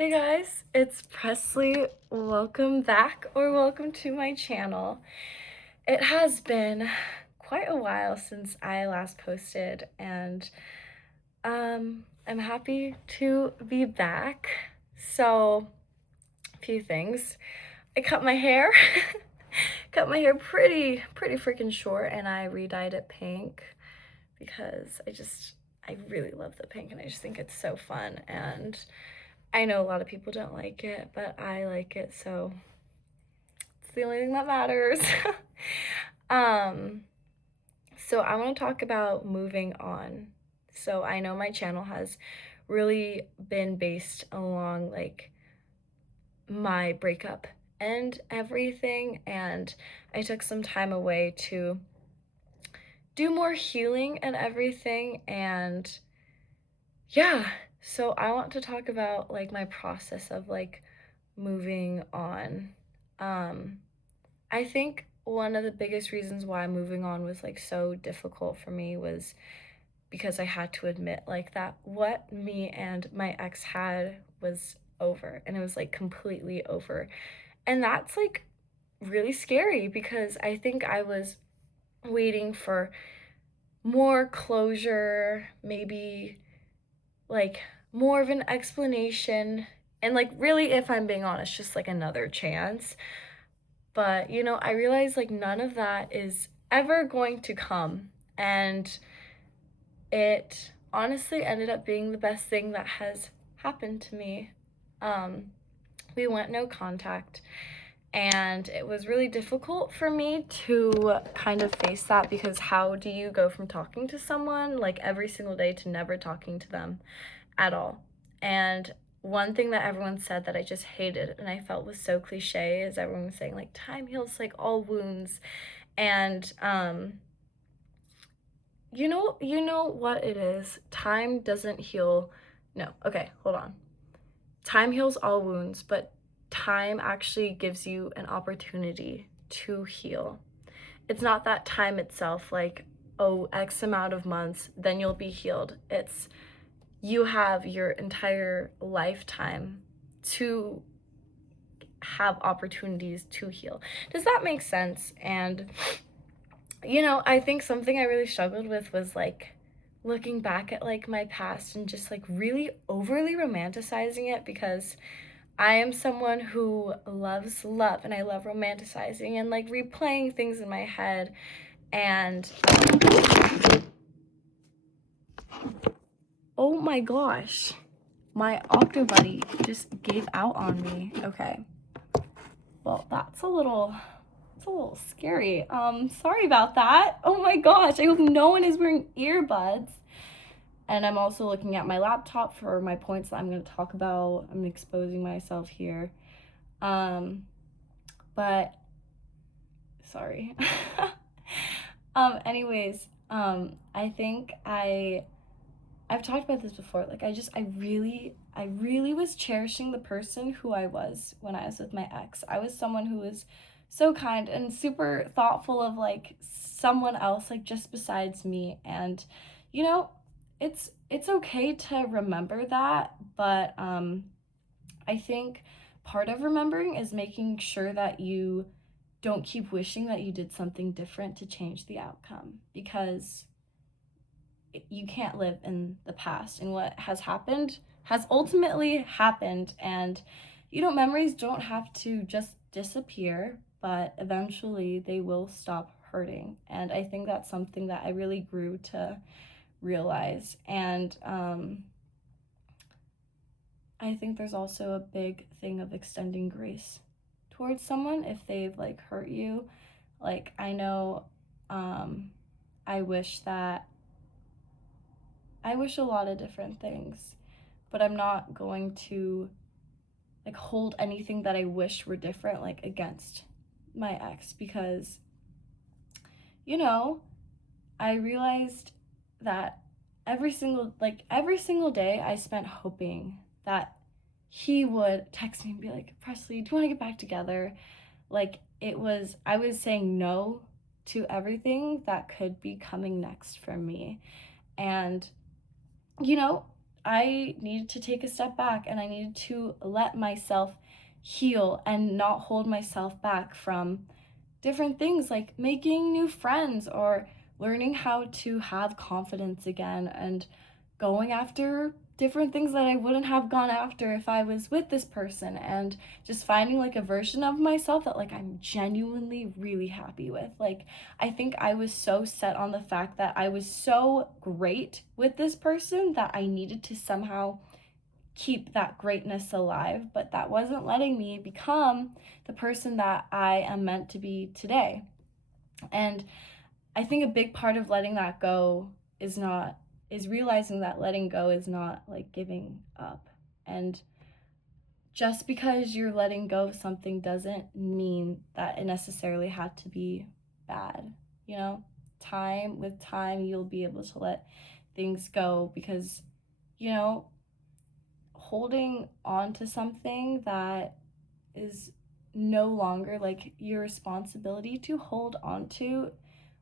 Hey guys, it's Presley. Welcome back or welcome to my channel. It has been quite a while since I last posted and I'm happy to be back. So, a few things. I cut my hair. Cut my hair pretty freaking short and I re-dyed it pink because I really love the pink and I just think it's so fun, and I know a lot of people don't like it, but I like it, so it's the only thing that matters. um, so I want to talk about moving on. So I know my channel has really been based along like my breakup and everything, and I took some time away to do more healing and everything, and yeah, so I want to talk about like my process of like moving on. Um, I think one of the biggest reasons why moving on was like so difficult for me was because I had to admit like that what me and my ex had was over, and it was like completely over. And that's like really scary because I think I was waiting for more closure, maybe like more of an explanation, and like really, if I'm being honest, just like another chance. But I realized like none of that is ever going to come, and it honestly ended up being the best thing that has happened to me. um we went no contact, and it was really difficult for me to kind of face that, because how do you go from talking to someone like every single day to never talking to them at all? And one thing that everyone said that I just hated and I felt was so cliche is everyone was saying like time heals like all wounds. And you know what it is. Time doesn't heal. No, okay, hold on. Time heals all wounds, but time actually gives you an opportunity to heal. It's not that time itself, like, oh, X amount of months, then you'll be healed. It's you have your entire lifetime to have opportunities to heal. Does that make sense? And I think something I really struggled with was like looking back at like my past and just like really overly romanticizing it, because I am someone who loves love and I love romanticizing and like replaying things in my head. And oh my gosh, my octo buddy just gave out on me. Okay, well, that's a little scary. Sorry about that. Oh my gosh, I hope no one is wearing earbuds. And I'm also looking at my laptop for my points that I'm going to talk about. I'm exposing myself here. But sorry. Anyways, I think I've talked about this before. Like I really was cherishing the person who I was when I was with my ex. I was someone who was so kind and super thoughtful of like someone else, like just besides me. And you know, it's okay to remember that, but I think part of remembering is making sure that you don't keep wishing that you did something different to change the outcome, because you can't live in the past, and what has happened has ultimately happened. And memories don't have to just disappear, but eventually they will stop hurting. And I think that's something that I really grew to realize. And I think there's also a big thing of extending grace towards someone if they've like hurt you. Like I know I wish a lot of different things, but I'm not going to like hold anything that I wish were different like against my ex, because I realized that every single day I spent hoping that he would text me and be like, Presley, do you want to get back together? Like I was saying no to everything that could be coming next for me. And I needed to take a step back, and I needed to let myself heal and not hold myself back from different things like making new friends or learning how to have confidence again and going after different things that I wouldn't have gone after if I was with this person, and just finding like a version of myself that like I'm genuinely really happy with. Like I think I was so set on the fact that I was so great with this person that I needed to somehow keep that greatness alive, but that wasn't letting me become the person that I am meant to be today. And I think a big part of letting that go is realizing that letting go is not like giving up. And just because you're letting go of something doesn't mean that it necessarily had to be bad. You know, with time, you'll be able to let things go because, you know, holding on to something that is no longer like your responsibility to hold on to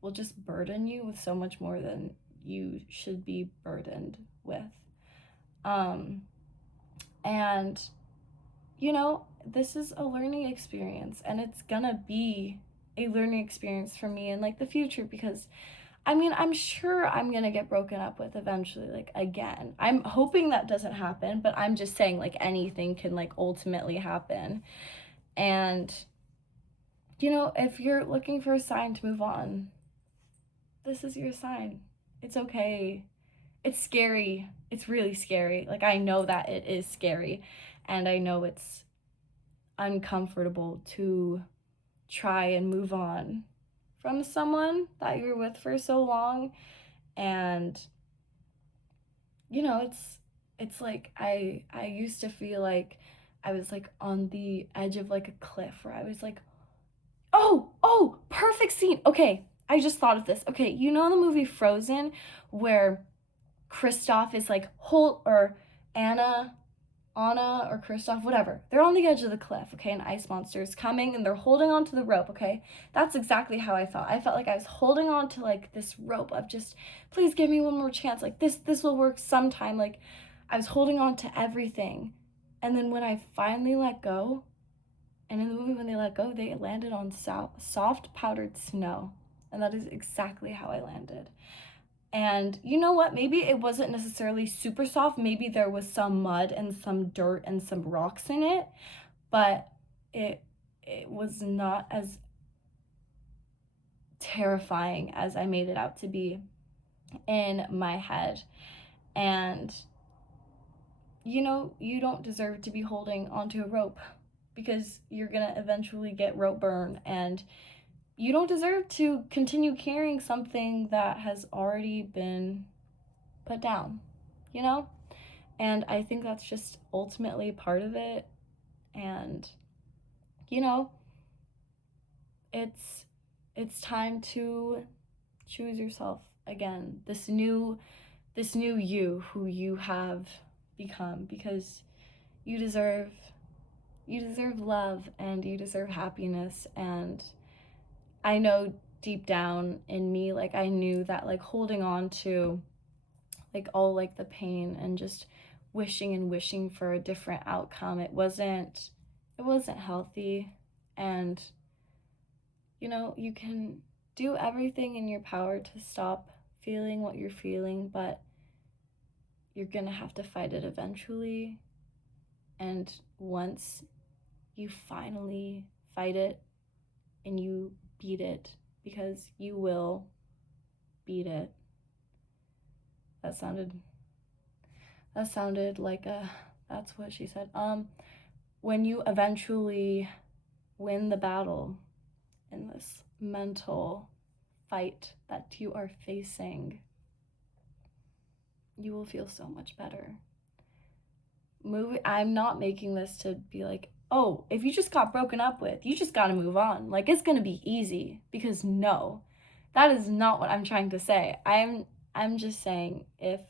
will just burden you with so much more than you should be burdened with. Um, and, you know, this is a learning experience, and it's gonna be a learning experience for me in like the future because I mean, I'm sure I'm gonna get broken up with eventually, like again. I'm hoping that doesn't happen, but I'm just saying like anything can like ultimately happen. And, you know, if you're looking for a sign to move on, this is your sign. It's okay. It's scary. It's really scary. Like, I know that it is scary, and I know it's uncomfortable to try and move on from someone that you were with for so long. And, you know, it's like I used to feel like I was like on the edge of like a cliff where I was like, oh, perfect scene. Okay, I just thought of this. Okay, you know the movie Frozen where Kristoff is like or Anna or Kristoff, whatever. They're on the edge of the cliff, okay, an ice monster is coming and they're holding on to the rope, okay? That's exactly how I felt. I felt like I was holding on to like this rope of just, please give me one more chance. Like this will work sometime. Like I was holding on to everything. And then when I finally let go, and in the movie, when they let go, they landed on soft powdered snow. And that is exactly how I landed. And you know what? Maybe it wasn't necessarily super soft. Maybe there was some mud and some dirt and some rocks in it, but it it was not as terrifying as I made it out to be in my head. And you know, you don't deserve to be holding onto a rope because you're gonna eventually get rope burn, and you don't deserve to continue carrying something that has already been put down, you know? And I think that's just ultimately part of it. And, you know, it's time to choose yourself again. This new you who you have become, because you deserve love and you deserve happiness. And I know deep down in me, like I knew that like holding on to like all like the pain and just wishing and wishing for a different outcome, it wasn't healthy. And you know, you can do everything in your power to stop feeling what you're feeling, but you're gonna have to fight it eventually. And once you finally fight it and you beat it, because you will beat it. That sounded like a that's what she said. When you eventually win the battle in this mental fight that you are facing, you will feel so much better. I'm not making this to be like, oh, if you just got broken up with, you just gotta move on. Like it's gonna be easy, because no, that is not what I'm trying to say. I'm just saying if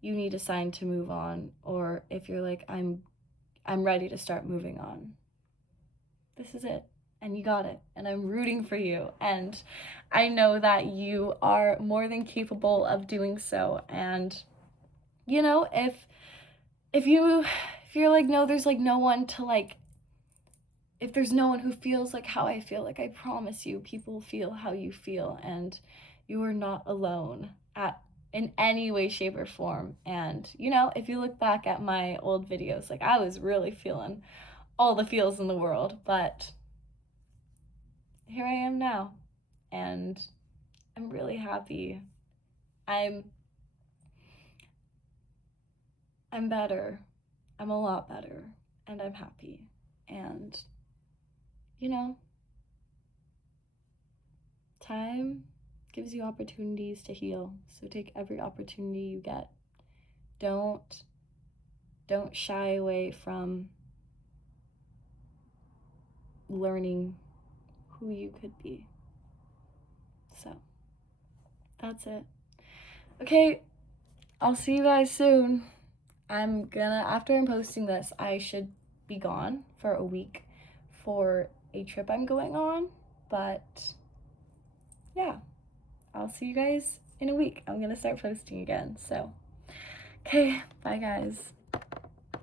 you need a sign to move on, or if you're like, I'm ready to start moving on, this is it. And you got it. And I'm rooting for you. And I know that you are more than capable of doing so. And you know, if you're like, no, there's like no one to like, if there's no one who feels like how I feel, like I promise you, people feel how you feel, and you are not alone at in any way, shape, or form. And you know, if you look back at my old videos, like I was really feeling all the feels in the world, but here I am now, and I'm really happy. I'm I'm better. I'm a lot better, and I'm happy. And you know, time gives you opportunities to heal. So take every opportunity you get. Don't don't shy away from learning who you could be. So, that's it. Okay, I'll see you guys soon. After I'm posting this, I should be gone for a week for a trip I'm going on. But yeah, I'll see you guys in a week. I'm gonna start posting again. So, okay, bye guys.